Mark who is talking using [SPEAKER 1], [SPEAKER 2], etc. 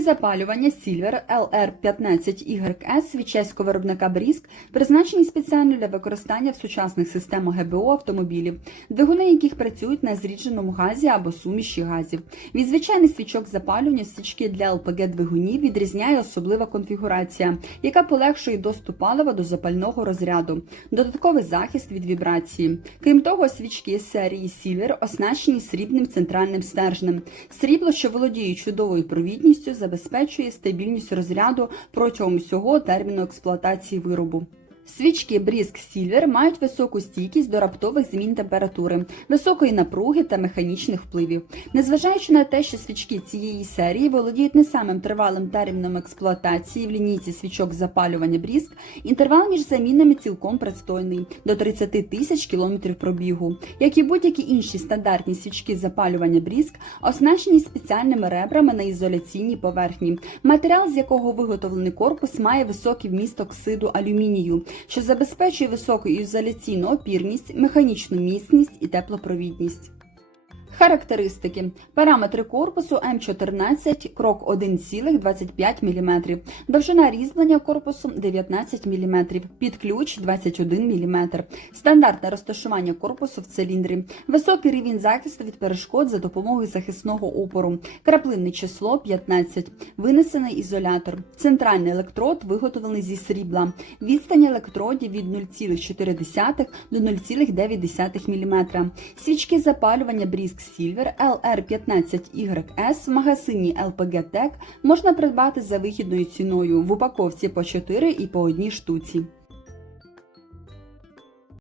[SPEAKER 1] запалювання Silver LR15YS від чеського виробника Бріск призначені спеціально для використання в сучасних системах ГБО автомобілів, двигуни яких працюють на зрідженому газі або суміші газів. Від звичайних свічок запалювання свічки для ЛПГ двигунів відрізняє особлива конфігурація, яка полегшує доступ палива до запального розряду, додатковий захист від вібрації. Крім того, свічки серії Silver оснащені срібним центральним стержнем. Срібло, що володіє чудовою провідністю, забезпечує стабільність розряду протягом всього терміну експлуатації виробу. Свічки Brisk Silver мають високу стійкість до раптових змін температури, високої напруги та механічних впливів. Незважаючи на те, що свічки цієї серії володіють не самим тривалим терміном експлуатації в лінійці свічок запалювання Brisk, інтервал між замінами цілком пристойний до 30 тисяч кілометрів пробігу. Як і будь-які інші стандартні свічки запалювання Brisk, оснащені спеціальними ребрами на ізоляційній поверхні. Матеріал, з якого виготовлений корпус, має високий вміст оксиду алюмінію, що забезпечує високу ізоляційну опірність, механічну міцність і теплопровідність. Характеристики. Параметри корпусу М14, крок 1,25 мм, довжина різьблення корпусу 19 мм, під ключ 21 мм, стандартне розташування корпусу в циліндрі, високий рівень захисту від перешкод за допомогою захисного опору, краплинне число 15, винесений ізолятор, центральний електрод виготовлений зі срібла, відстань електродів від 0,4 до 0,9 мм, свічки запалювання Brisk Silver LR15YS в магазині LPG Tech можна придбати за вигідною ціною в упаковці по 4 і по одній штуці.